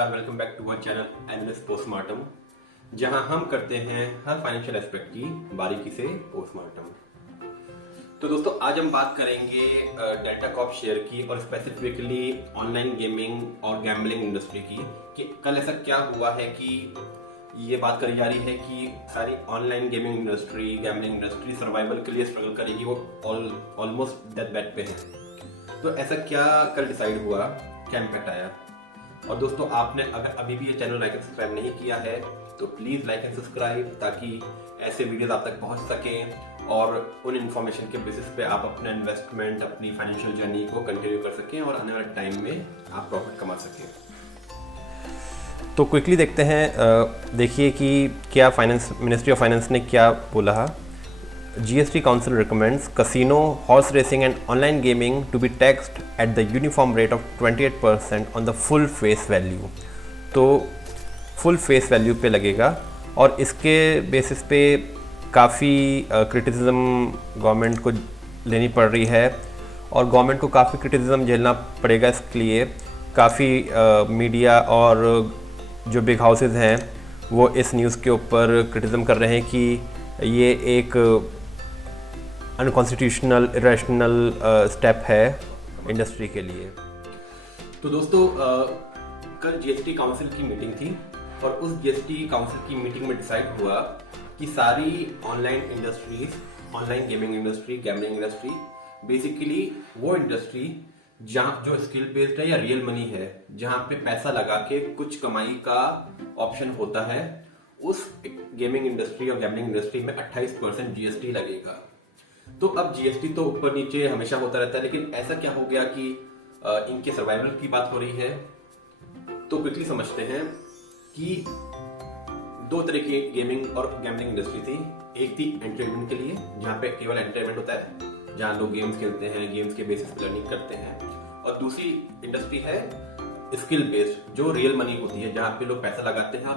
नमस्कार, welcome back to our channel analyst postmortem, जहां हम करते हैं हर फाइनेंशियल एस्पेक्ट की बारीकी से पोस्टमार्टम। तो दोस्तों, आज हम बात करेंगे डेल्टा कॉर्प शेयर की और स्पेसिफिकली ऑनलाइन गेमिंग और गैम्बलिंग इंडस्ट्री की कि कल ऐसा क्या हुआ है कि ये बात करी जा रही है कि सारी online gaming industry, gambling industry survival के लिए स्ट्रगल करेगी, वो ऑलमोस्ट डेथ बेड पे है। तो ऐसा क्या कल डिसाइड हुआ, क्या इम्पैक्ट आया? और दोस्तों, आपने अगर अभी भी ये चैनल लाइक एंड सब्सक्राइब नहीं किया है तो प्लीज़ लाइक एंड सब्सक्राइब, ताकि ऐसे वीडियोस आप तक पहुंच सकें और उन इन्फॉर्मेशन के बेसिस पे आप अपना इन्वेस्टमेंट, अपनी फाइनेंशियल जर्नी को कंटिन्यू कर सकें और आने वाले टाइम में आप प्रॉफिट कमा सकें। तो क्विकली देखते हैं, देखिए कि क्या मिनिस्ट्री ऑफ फाइनेंस ने क्या बोला। GST Council recommends casino, horse racing and online gaming to be taxed at the uniform rate of 28% on the full face value। तो फुल फेस वैल्यू पे लगेगा और इसके बेसिस पे काफ़ी क्रिटिसिज्म गवर्नमेंट को लेनी पड़ रही है और गवर्नमेंट को काफ़ी क्रिटिसिज्म झेलना पड़ेगा। इसके लिए काफ़ी मीडिया और जो बिग हाउसेस हैं वो इस न्यूज़ के ऊपर क्रिटिसिज्म कर रहे हैं कि ये एक अनकॉन्स्टिट्यूशनल, इरेशनल स्टेप है इंडस्ट्री के लिए। तो दोस्तों, कल GST काउंसिल की मीटिंग थी और उस GST काउंसिल की मीटिंग में डिसाइड हुआ कि सारी online industries, online gaming industry, gambling industry, basically वो इंडस्ट्री जहाँ जो स्किल बेस्ड है या रियल मनी है, जहाँ पे पैसा लगा के कुछ कमाई का ऑप्शन होता है, उस गेमिंग इंडस्ट्री और गैम्बलिंग इंडस्ट्री में 28% GST लगेगा। तो अब GST तो ऊपर नीचे हमेशा होता रहता है, लेकिन ऐसा क्या हो गया कि इनके सर्वाइवल की बात हो रही है। तो क्विकली समझते हैं कि दो तरह की गेमिंग और गैम्बलिंग इंडस्ट्री थी। एक थी एंटरटेनमेंट के लिए, जहाँ पे केवल एंटरटेनमेंट होता है, जहाँ लोग गेम्स खेलते हैं, गेम्स के बेसिस पे लर्निंग करते हैं। और दूसरी इंडस्ट्री है स्किल बेस्ड, जो रियल मनी होती है, जहाँ पे लोग पैसा लगाते हैं और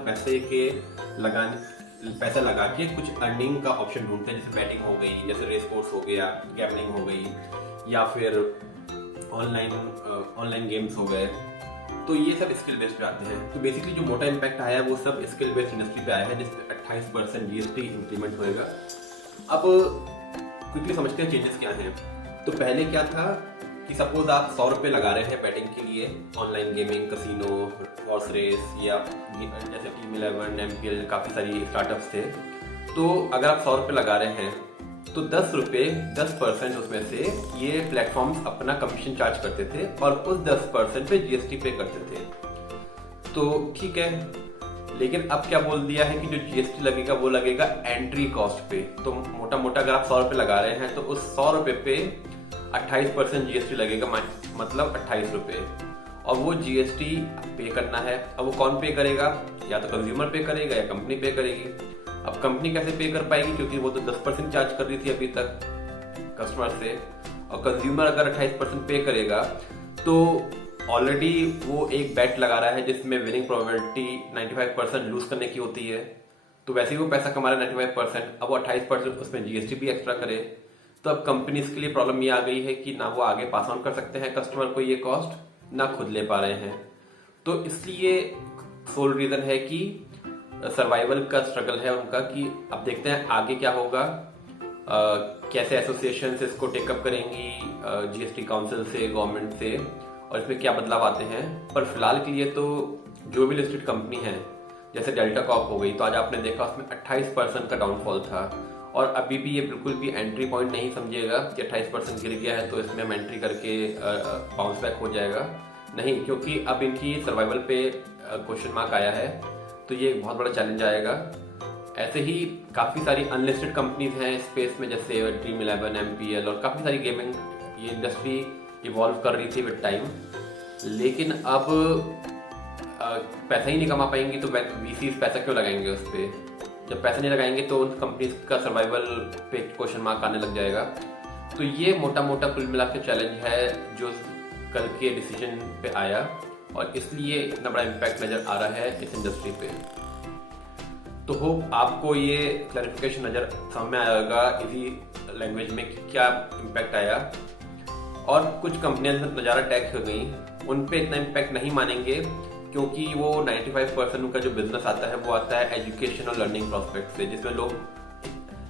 पैसा लगा के कुछ अर्निंग का ऑप्शन ढूंढते हैं, जैसे बैटिंग हो गई, जैसे रेस कोर्स हो गया, गैम्बलिंग हो गई, या फिर ऑनलाइन गेम्स हो गए। तो ये सब स्किल बेस्ड पे आते हैं। तो बेसिकली जो मोटा इम्पैक्ट आया है वो सब स्किल बेस्ड इंडस्ट्री पे आया है, जिसपे 28% GST इम्प्लीमेंट होएगा। अब क्विकली समझते हैं चेंजेस क्या हैं। तो पहले क्या था कि सपोज आप 100 रुपये लगा रहे हैं बैटिंग के लिए, online gaming, casino, horse race या जैसे टीम 11, MPL, काफ़ी सारी स्टार्टअप्स थे। तो अगर आप 100 रुपये लगा रहे हैं तो 10% उसमें से ये प्लेटफॉर्म्स अपना कमीशन चार्ज करते थे और उस 10% पे GST पे करते थे। तो ठीक है, लेकिन अब क्या बोल दिया है कि जो GST लगेगा वो लगेगा एंट्री कॉस्ट पे। तो मोटा मोटा अगर आप 100 रुपये लगा रहे हैं तो उस 100 रुपये पे 28% GST लगेगा, मतलब 28 रुपये। और वो GST पे करना है। अब वो कौन पे करेगा? या तो कंज्यूमर पे करेगा या कंपनी पे करेगी। अब कंपनी कैसे पे कर पाएगी, क्योंकि वो तो 10% चार्ज कर रही थी अभी तक कस्टमर से। और कंज्यूमर अगर 28% पे करेगा तो ऑलरेडी वो एक बेट लगा रहा है जिसमें विनिंग प्रोबेबिलिटी 95% लूज करने की होती है। तो वैसे ही वो पैसा कमा रहा है 95%, अब वो 28% उसमें GST भी एक्स्ट्रा करे। तो अब कंपनीज के लिए प्रॉब्लम ये आ गई है कि ना वो आगे पास ऑन कर सकते हैं कस्टमर को ये कॉस्ट, ना खुद ले पा रहे हैं। तो इसलिए सोल रीजन है कि सर्वाइवल का स्ट्रगल है उनका, कि अब देखते हैं आगे क्या होगा, कैसे एसोसिएशंस इसको टेकअप करेंगी GST काउंसिल से, गवर्नमेंट से, और इसमें क्या बदलाव आते हैं। पर फिलहाल के लिए तो जो भी लिस्टेड कंपनी है, जैसे डेल्टा कॉर्प हो गई, तो आज आपने देखा उसमें 28% का डाउनफॉल था। और अभी भी ये बिल्कुल भी एंट्री पॉइंट नहीं समझिएगा कि 28% गिर गया है तो इसमें हम एंट्री करके बाउंस बैक हो जाएगा, नहीं, क्योंकि अब इनकी सर्वाइवल पे क्वेश्चन मार्क आया है। तो ये एक बहुत बड़ा चैलेंज आएगा। ऐसे ही काफ़ी सारी अनलिस्टेड कंपनीज हैं स्पेस में, जैसे टीम 11, MPL, और काफ़ी सारी गेमिंग, ये इंडस्ट्री इवॉल्व कर रही थी विद टाइम। लेकिन अब पैसा ही नहीं कमा पाएंगी तो VCs पैसा क्यों लगाएंगे उस पर? जब पैसा नहीं लगाएंगे तो उन कंपनीज का सर्वाइवल पे क्वेश्चन मार्क आने लग जाएगा। तो ये मोटा मोटा कुल मिला के चैलेंज है जो कल के डिसीजन पे आया, और इसलिए इतना बड़ा इम्पैक्ट नज़र आ रहा है इस इंडस्ट्री पे। तो होप आपको ये क्लैरिफिकेशन नज़र समझ में आया होगा इसी लैंग्वेज में कि क्या इम्पैक्ट आया। और कुछ कंपनियां नज़ारा टैग हो गई, उन पे इतना इम्पैक्ट नहीं मानेंगे क्योंकि वो 95% उनका जो बिजनेस आता है वो आता है एजुकेशन और लर्निंग प्रोस्पेक्ट से, जिसमें लोग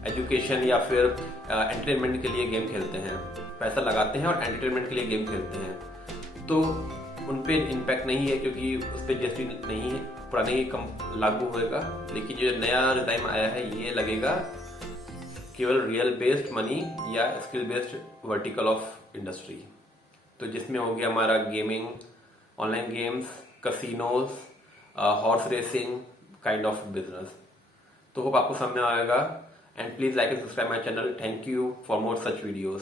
एजुकेशन या फिर एंटरटेनमेंट के लिए गेम खेलते हैं, पैसा लगाते हैं और एंटरटेनमेंट के लिए गेम खेलते हैं। तो उन पे इम्पैक्ट नहीं है क्योंकि उस पर जीएसटी नहीं है, पुराने ही कम लागू होएगा। लेकिन जो नया रिजाइम आया है ये लगेगा केवल रियल बेस्ड मनी या skill based vertical of industry, तो जिसमें हो गया हमारा gaming, online games, casinos, horse racing kind of business. तो होप आपको समझ में आएगा, and please like and subscribe my channel. Thank you for more such videos.